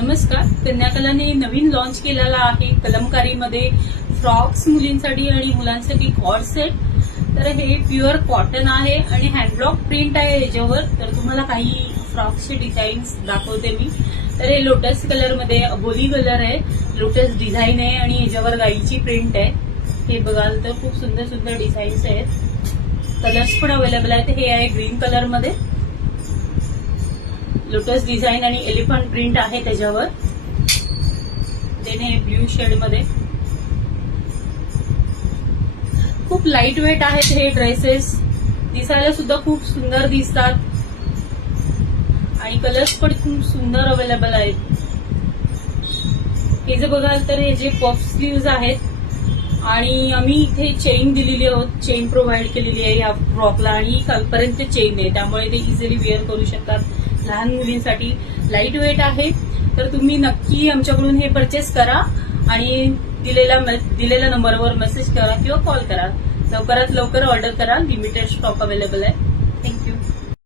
नमस्कार. कन्याकलाने नवीन लॉन्च केलेला आहे कलमकारीमध्ये फ्रॉक्स मुलींसाठी आणि मुलांसाठी कॉर्ड सेट. तर हे प्युअर कॉटन आहे आणि हँडब्लॉक प्रिंट आहे याच्यावर. तर तुम्हाला काही फ्रॉक्सचे डिझाईन्स दाखवते मी. तर हे लोटस कलरमध्ये अबोली कलर आहे, लोटस डिझाईन आहे आणि याच्यावर गाईची प्रिंट आहे. हे बघाल तर खूप सुंदर सुंदर डिझाईन्स आहेत. कलर्स पण अवेलेबल आहेत. हे आहे ग्रीन कलरमध्ये, लोटस डिझाईन आणि एलिफंट प्रिंट आहे त्याच्यावर. देन हे ब्ल्यू शेड मध्ये खूप लाईट वेट आहेत हे ड्रेसेस. दिसायला सुद्धा खूप सुंदर दिसतात आणि कलर्स पण खूप सुंदर अवेलेबल आहेत. हे जे बघाल तर हे जे पफ स्लीव्ज आहेत आणि आम्ही इथे चेन दिलेली आहोत, चेन प्रोव्हाइड केलेली आहे या फ्रॉकला आणि खालपर्यंत चेन आहे, त्यामुळे ते इझिली वेअर करू शकतात. लहान मुलींसाठी लाईट वेट आहे. तर तुम्ही नक्की आमच्याकडून हे परचेस करा आणि दिलेल्या नंबरवर मेसेज करा किंवा कॉल करा. लवकरात लवकर ऑर्डर करा. लिमिटेड स्टॉक अवेलेबल आहे. थँक्यू.